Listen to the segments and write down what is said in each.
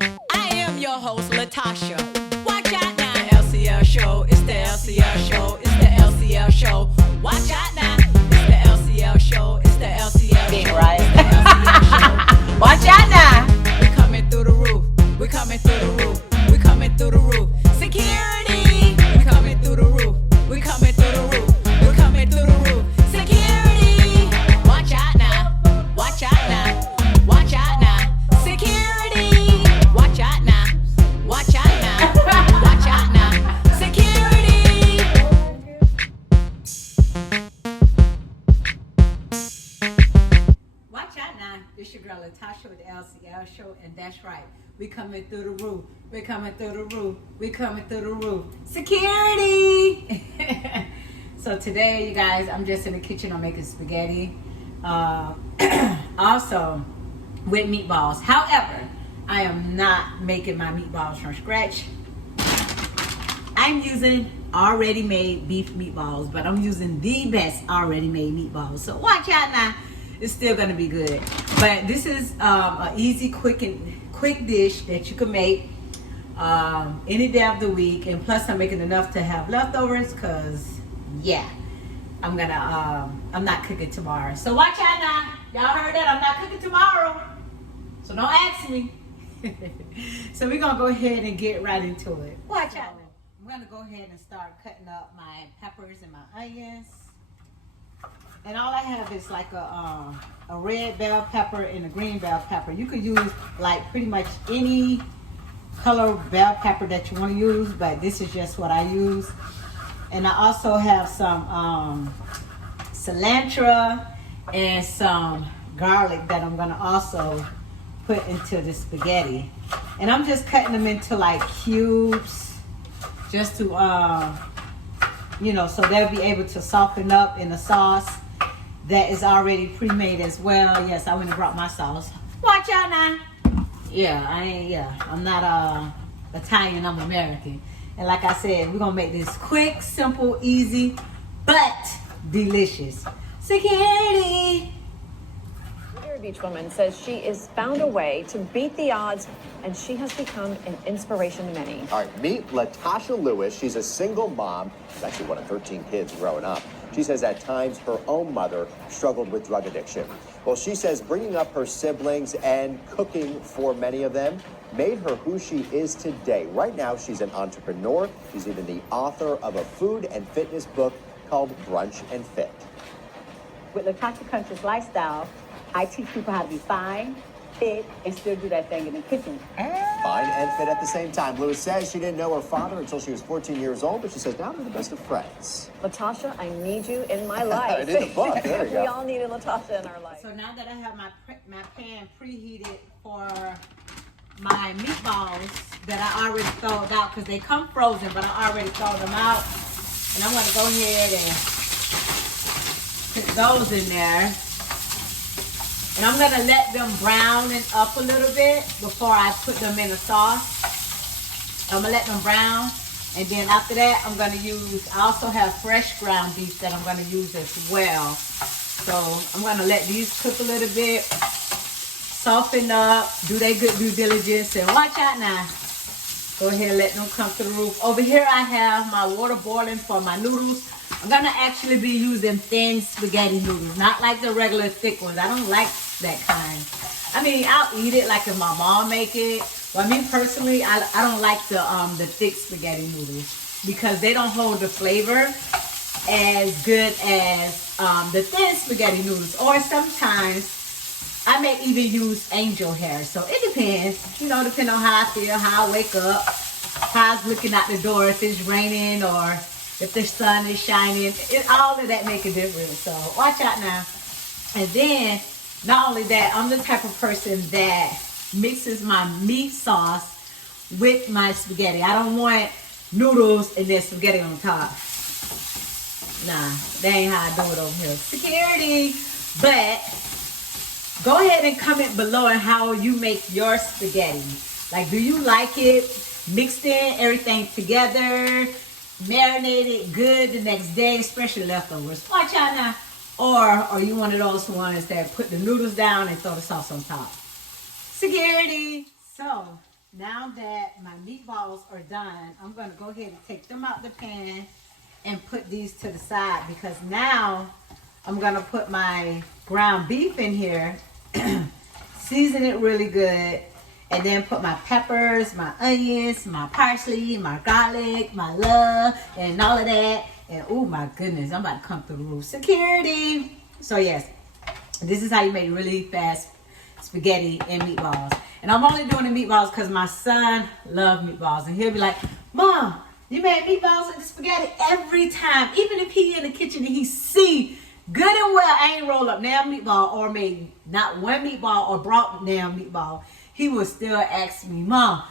I am your host, Latasha. Watch out now. The LCL show. It's the LCL show. It's the LCL show. Watch out now. It's the LCL show. It's the LCL Being show. right. It's the LCL show. Watch out now. We coming through the roof. We coming through the roof. We coming through the roof. Security. We coming through the roof. We coming through the roof. We coming through the roof. Security. Watch out now. Watch out now. Watch out now. Security. Watch out now. Watch out now. Watch out now. Security. Watch out now. It's your girl Latasha with the LCL show, and that's right. We coming through the roof. We coming through the roof. We coming through the roof. Security. So today, you guys, I'm just in the kitchen. I'm making spaghetti. Also with meatballs. However, I am not making my meatballs from scratch. I'm using already made beef meatballs, but I'm using the best already made meatballs. So watch out now. It's still gonna be good. But this is an easy, quick dish that you can make any day of the week. And plus, I'm making enough to have leftovers, cause yeah, I'm not cooking tomorrow. So watch out now. Y'all heard that? I'm not cooking tomorrow. So don't ask me. So we're gonna go ahead and get right into it. Watch out. I'm gonna go ahead and start cutting up my peppers and my onions. And all I have is like a red bell pepper and a green bell pepper. You could use like pretty much any color bell pepper that you want to use, but this is just what I use. And I also have some cilantro and some garlic that I'm gonna also put into the spaghetti. And I'm just cutting them into like cubes, just to so they'll be able to soften up in the sauce that is already pre-made as well. Yes, I went and brought my sauce. Watch out now. I'm not Italian, I'm American. And like I said, we're gonna make this quick, simple, easy, but delicious. Security. Beach woman says she has found a way to beat the odds, and she has become an inspiration to many. All right, meet Latasha Lewis. She's a single mom. She's actually one of 13 kids growing up. She says at times her own mother struggled with drug addiction. Well, she says bringing up her siblings and cooking for many of them made her who she is today. Right now, she's an entrepreneur. She's even the author of a food and fitness book called Brunch and Fit. With Latasha Country's lifestyle, I teach people how to be fine, fit, and still do that thing in the kitchen. Fine and fit at the same time. Lewis says she didn't know her father until she was 14 years old, but she says now they're the best of friends. Latasha, I need you in my life. In the book, there you go. We all needed Latasha in our life. So now that I have my pan preheated for my meatballs that I already thawed out, because they come frozen, but I already thawed them out. And I'm going to go ahead and put those in there. And I'm gonna let them brown up a little bit before I put them in the sauce. I'm gonna let them brown, and then after that, I'm gonna use, I also have fresh ground beef that I'm gonna use as well. So I'm gonna let these cook a little bit, soften up, do their good due diligence, and watch out now. Go ahead and let them come to the roof. Over here I have my water boiling for my noodles. I'm gonna actually be using thin spaghetti noodles, not like the regular thick ones. I don't like that kind. I mean, I'll eat it like if my mom make it. But me personally, I don't like the thick spaghetti noodles because they don't hold the flavor as good as the thin spaghetti noodles. Or sometimes I may even use angel hair. So it depends, depending on how I feel, how I wake up, how I was looking out the door, if it's raining or if the sun is shining. All of that make a difference. So watch out now. And then, not only that, I'm the type of person that mixes my meat sauce with my spaghetti. I don't want noodles and then spaghetti on top. Nah, that ain't how I do it over here. Security. But go ahead and comment below on how you make your spaghetti. Like, do you like it mixed in, everything together, marinated good the next day, especially leftovers? Watch out now. Or are you one of those ones that put the noodles down and throw the sauce on top? Security. So now that my meatballs are done, I'm going to go ahead and take them out the pan and put these to the side, because now I'm going to put my ground beef in here, season it really good, and then put my peppers, my onions, my parsley, my garlic, my love, and all of that. And oh my goodness, I'm about to come through the roof. Security. So yes, this is how you make really fast spaghetti and meatballs. And I'm only doing the meatballs because my son loves meatballs. And he'll be like, Mom, you made meatballs and spaghetti every time. Even if he in the kitchen and he see good and well I ain't roll up now meatball or made not one meatball or brought now meatball, he will still ask me, Mom,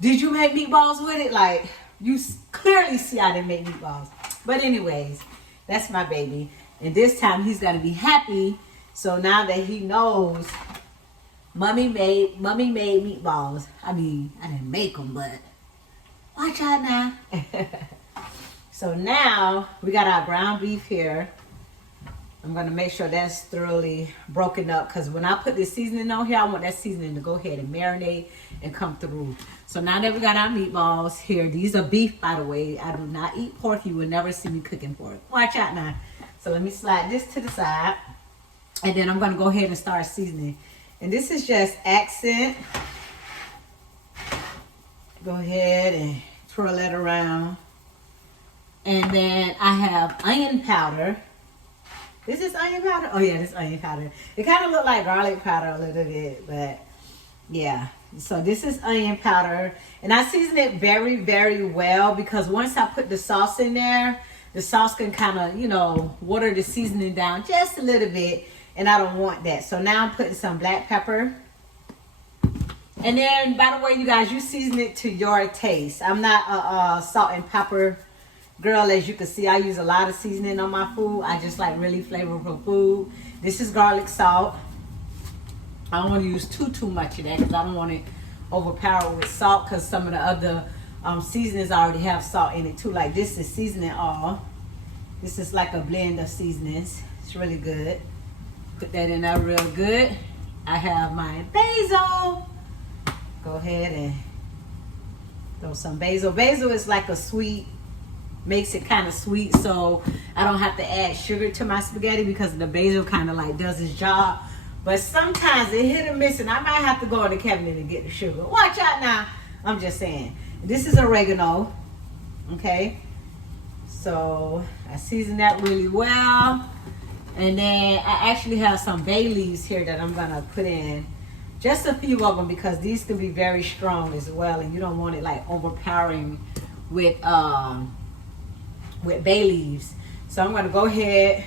did you make meatballs with it? Like, you clearly see I didn't make meatballs. But anyways, that's my baby. And this time he's going to be happy. So now that he knows Mommy made meatballs. I mean, I didn't make them, but watch out now. So now we got our ground beef here. I'm going to make sure that's thoroughly broken up, because when I put this seasoning on here, I want that seasoning to go ahead and marinate and come through. So now that we got our meatballs here, these are beef, by the way. I do not eat pork. You will never see me cooking pork. Watch out now. So let me slide this to the side, and then I'm going to go ahead and start seasoning. And this is just accent. Go ahead and twirl it around. And then I have onion powder. Is this onion powder? Oh yeah, this is onion powder. It kind of looked like garlic powder a little bit, but yeah. So this is onion powder. And I season it very, very well, because once I put the sauce in there, the sauce can kind of, you know, water the seasoning down just a little bit. And I don't want that. So now I'm putting some black pepper. And then, by the way, you guys, you season it to your taste. I'm not a salt and pepper girl. As you can see, I use a lot of seasoning on my food. I just like really flavorful food. This is garlic salt. I don't want to use too much of that, because I don't want it overpowered with salt, because some of the other seasonings already have salt in it too. Like this is seasoning all. This is like a blend of seasonings. It's really good. Put that in there real good. I have my basil. Go ahead and throw some basil. Basil is like a sweet, makes it kind of sweet, so I don't have to add sugar to my spaghetti, because the basil kind of like does its job. But sometimes it hit or miss, and I might have to go in the cabinet and get the sugar. Watch out now. I'm just saying. This is oregano. Okay. So I season that really well. And then I actually have some bay leaves here that I'm going to put in. Just a few of them, because these can be very strong as well. And you don't want it like overpowering with bay leaves. So I'm going to go ahead,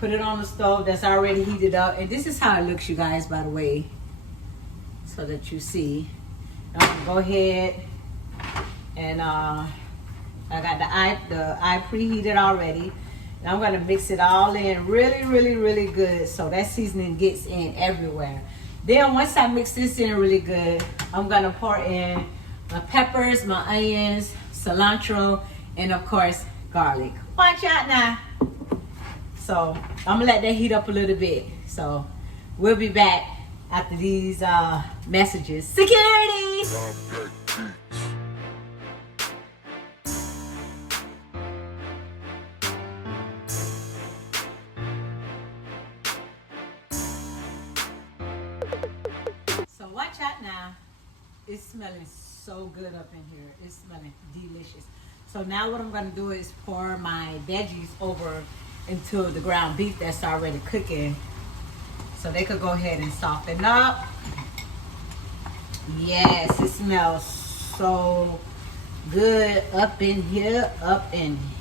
put it on the stove that's already heated up. And this is how it looks, you guys, by the way, so that you see. I'm going to go ahead and I got the eye preheated already. And I'm going to mix it all in really, really, really good, so that seasoning gets in everywhere. Then once I mix this in really good, I'm going to pour in my peppers, my onions, cilantro, and of course, garlic. Watch out now. So I'm going to let that heat up a little bit. So we'll be back after these messages. Security! So watch out now. It's smelling so good up in here. It's smelling delicious. So now what I'm going to do is pour my veggies over into the ground beef that's already cooking, so they could go ahead and soften up. Yes, it smells so good up in here,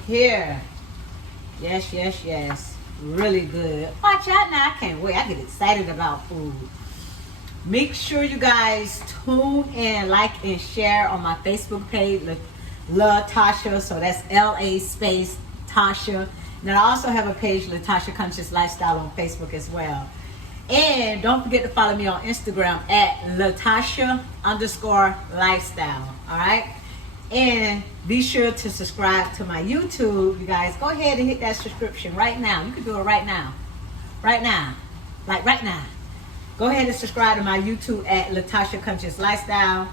Yes, yes, yes. Really good. Watch out now. I can't wait. I get excited about food. Make sure you guys tune in, like, and share on my Facebook page, LaTasha. So that's LA space Tasha. And I also have a page, LaTasha Conscious Lifestyle, on Facebook as well. And don't forget to follow me on Instagram at LaTasha_lifestyle. All right. And be sure to subscribe to my YouTube. You guys, go ahead and hit that subscription right now. You can do it right now. Right now. Like right now. Go ahead and subscribe to my YouTube at LaTasha Conscious Lifestyle.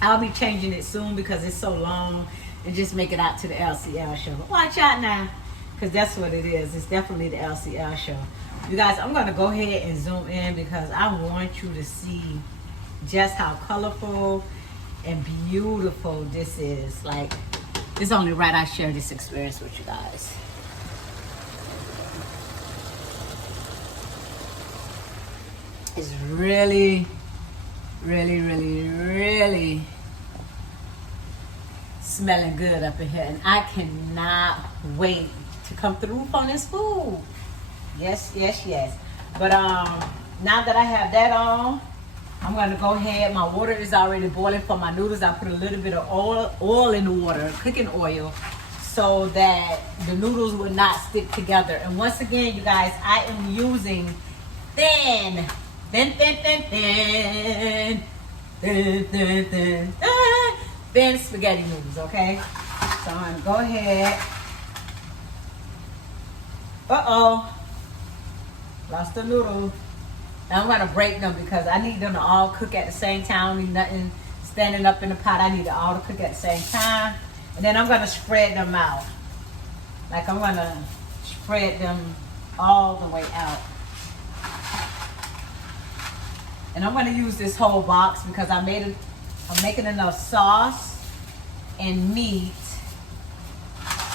I'll be changing it soon because it's so long, and just make it out to the LCL show. Watch out now, because that's what it is. It's definitely the LCL show. You guys, I'm going to go ahead and zoom in because I want you to see just how colorful and beautiful this is. Like, it's only right I share this experience with you guys. It's really, really, really, really smelling good up in here, and I cannot wait to come through on this food. Yes, yes, yes. But now that I have that on, I'm gonna go ahead. My water is already boiling for my noodles. I put a little bit of oil in the water, cooking oil, so that the noodles will not stick together. And once again, you guys, I am using thin spaghetti noodles, okay? So I'm gonna go ahead. Lost the noodle. Now I'm gonna break them because I need them to all cook at the same time. I don't need nothing standing up in the pot. I need it all to cook at the same time. And then I'm gonna spread them out. Like, I'm gonna spread them all the way out. And I'm gonna use this whole box because I'm making enough sauce and meat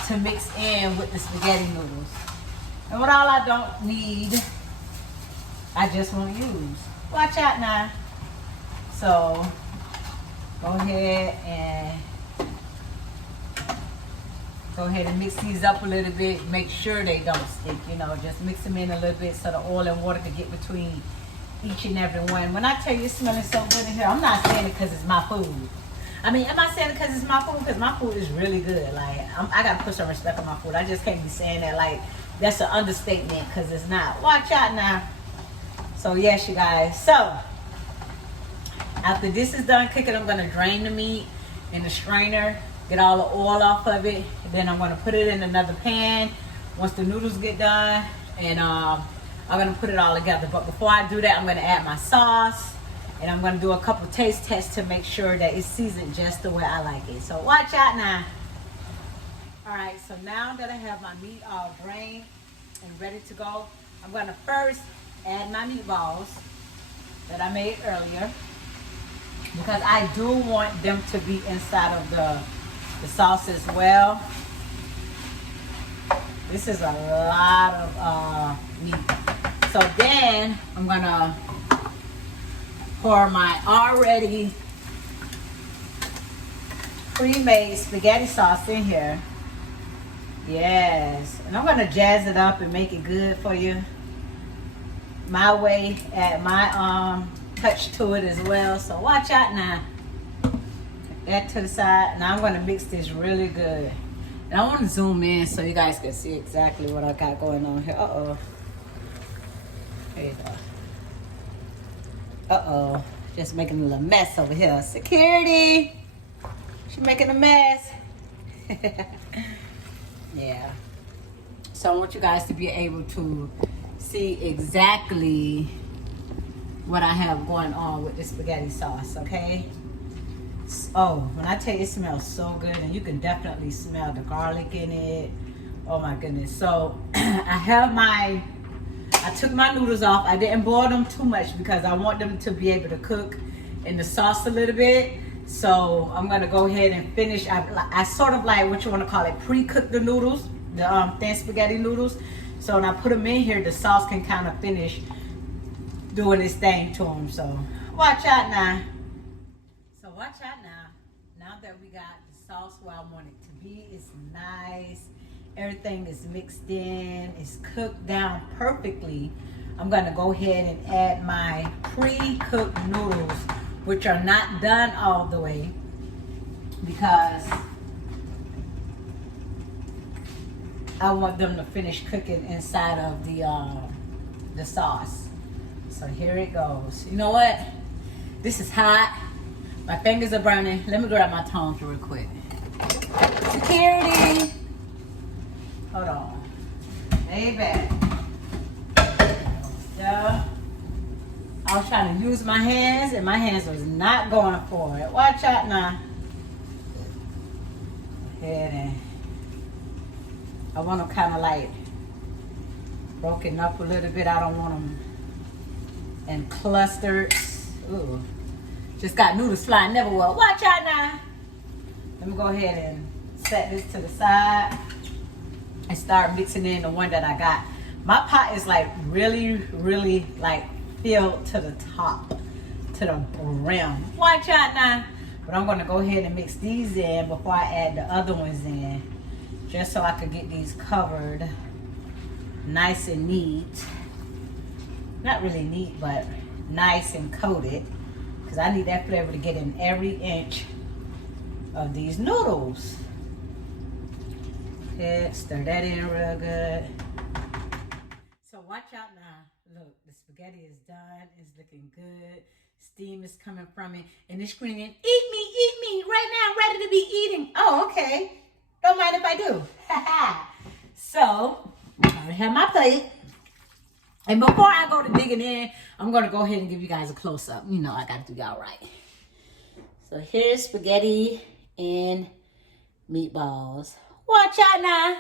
to mix in with the spaghetti noodles. And what all I don't need, I just won't use. Watch out now. So go ahead and mix these up a little bit. Make sure they don't stick, you know, just mix them in a little bit so the oil and water can get between each and every one. When I tell you it's smelling so good in here, I'm not saying it because it's my food. I mean, am I saying it because it's my food? Because my food is really good. Like, I got to put some respect on my food. I just can't be saying that like that's an understatement, because it's not. Watch out now. So yes, you guys. So after this is done cooking, I'm gonna drain the meat in the strainer, get all the oil off of it, and then I'm gonna put it in another pan once the noodles get done, and I'm gonna put it all together. But before I do that, I'm gonna add my sauce, and I'm gonna do a couple taste tests to make sure that it's seasoned just the way I like it. So watch out now. All right, so now that I have my meat all drained and ready to go, I'm gonna first add my meatballs that I made earlier, because I do want them to be inside of the sauce as well. This is a lot of meat. So then I'm gonna pour my already pre-made spaghetti sauce in here. Yes, and I'm gonna jazz it up and make it good for you my way, add my touch to it as well. So watch out now. Put that to the side. Now I'm gonna mix this really good. And I want to zoom in so you guys can see exactly what I got going on here. Uh-oh. There you go. Uh-oh. Just making a little mess over here. Security. She's making a mess. Yeah. So I want you guys to be able to see exactly what I have going on with the spaghetti sauce, okay? Oh, when I tell you it smells so good, and you can definitely smell the garlic in it. Oh my goodness. So I took my noodles off. I didn't boil them too much because I want them to be able to cook in the sauce a little bit. So I'm gonna go ahead and finish. I sort of like, what you want to call it, pre-cook the noodles, the thin spaghetti noodles. So when I put them in here, the sauce can kind of finish doing its thing to them. So watch out now. So watch out now. Now that we got the sauce where I want it to be, it's nice. Everything is mixed in. It's cooked down perfectly. I'm gonna go ahead and add my pre-cooked noodles, which are not done all the way, because I want them to finish cooking inside of the sauce. So here it goes. You know what? This is hot. My fingers are burning. Let me grab my tongs real quick. Security. Hold on. Hey, back. Yeah. I was trying to use my hands, and my hands was not going for it. Watch out now. And I want them kind of like broken up a little bit. I don't want them in clusters. Ooh. Just got noodles flying everywhere. Watch out now. Let me go ahead and set this to the side and start mixing in the one that I got. My pot is like really like filled to the top, to the brim. Watch out now. But I'm gonna go ahead and mix these in before I add the other ones in, just so I could get these covered nice and neat. Not really neat, but nice and coated, because I need that flavor to get in every inch of these noodles. Okay, stir that in real good. So watch out now. Look, the spaghetti is done. It's looking good. Steam is coming from it, and it's screaming, eat me, right now, I'm ready to be eating. Oh, okay. Don't mind if I do. So, I have my plate. And before I go to digging in, I'm going to go ahead and give you guys a close-up. You know I got to do y'all right. So, here's spaghetti and meatballs. Watch out now.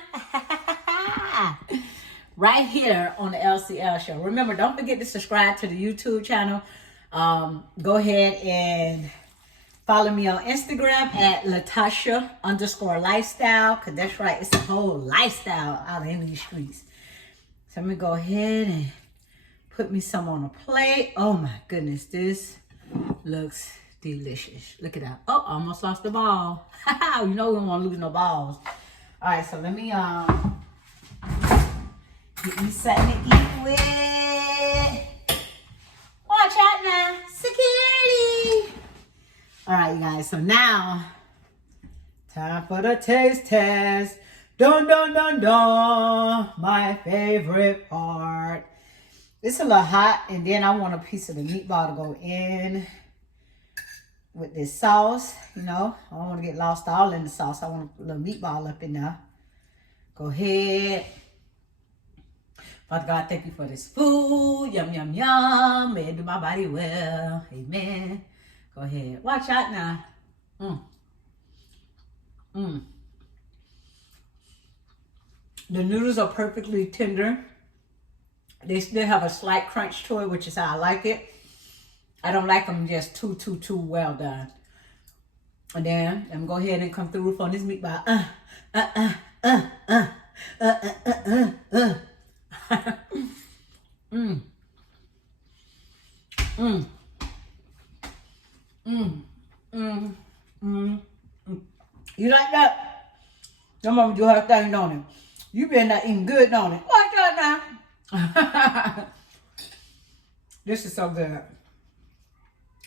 Right here on the LCL show. Remember, don't forget to subscribe to the YouTube channel. Go ahead and follow me on Instagram at Latasha_lifestyle, because that's right, it's a whole lifestyle out in these streets. So I'm gonna go ahead and put me some on a plate. Oh my goodness, this looks delicious. Look at that. Oh, I almost lost the ball. You know we don't want to lose no balls. All right, so let me get me something to eat with. Watch out now. Security. All right, you guys. So now, time for the taste test. Dun, dun, dun, dun. My favorite part. It's a little hot, and then I want a piece of the meatball to go in with this sauce. You know, I don't want to get lost all in the sauce. I want a little meatball up in there. Go ahead. Father God, thank you for this food. Yum, yum, yum. May it do my body well. Amen. Go ahead. Watch out now. The noodles are perfectly tender. They still have a slight crunch to it, which is how I like it. I don't like them just too well done. And then I'm going to go ahead and come through on this meatball. You like that? Your mama do her thing, don't it? You been not eating good, don't it? Watch out now. This is so good.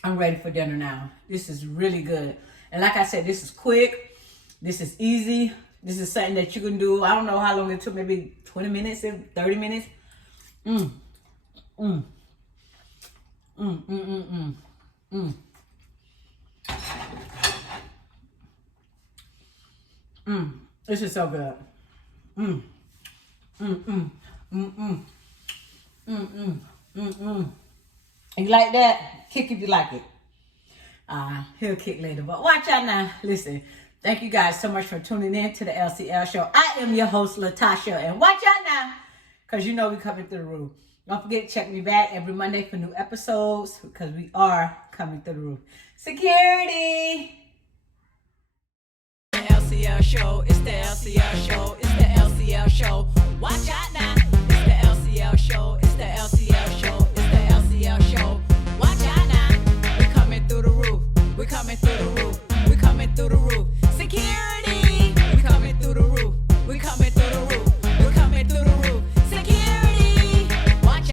I'm ready for dinner now. This is really good. And like I said, this is quick. This is easy. This is something that you can do. I don't know how long it took, maybe 20 minutes, 30 minutes. This is so good. You like that? Kick if you like it. He'll kick later, but watch out now. Listen, thank you guys so much for tuning in to the LCL show. I am your host, Latasha, and watch out now, because you know we're coming through the roof. Don't forget to check me back every Monday for new episodes, because we are coming through the roof. Security! The LCL show, it's the LCL show, it's the LCL show. Watch out now, it's the LCL show.